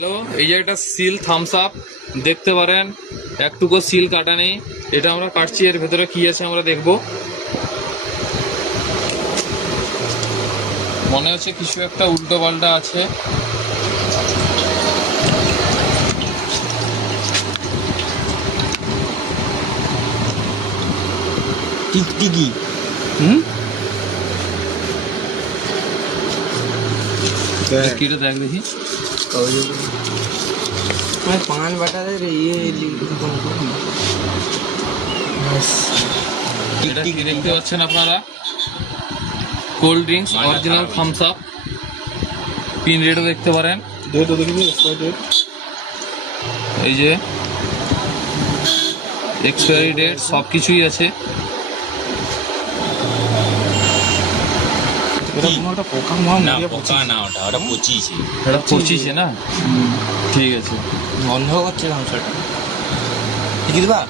Hello, এই যে একটা সিল থামস আপ দেখতে পারেন, একটুকু সিল কাটা নেই। এটা আমরা কাটছি, এর ভেতরে কি আছে আমরা দেখব। মনে হচ্ছে কিছু একটা উল্টো পাল্টা আছে। টিকটিকি কিটা দেখ দেখি। पान बटा दे रे ये এটা কি দেখতে পাচ্ছেন আপনারা? Cold drinks original Thums Up, পিন রেটও দেখতে পারেন। दे तो देखिए डेट এই যে এক্সপায়ারি ডেট সব কিছুই আছে। এটা কোনো একটা পোকা মা না মরিয়া পোকা না, ওটা পচিয়েছে। এটা পঁচিশে না? ঠিক আছে। বন্ধ করছে ধ্বংসটা ঠিক দিবা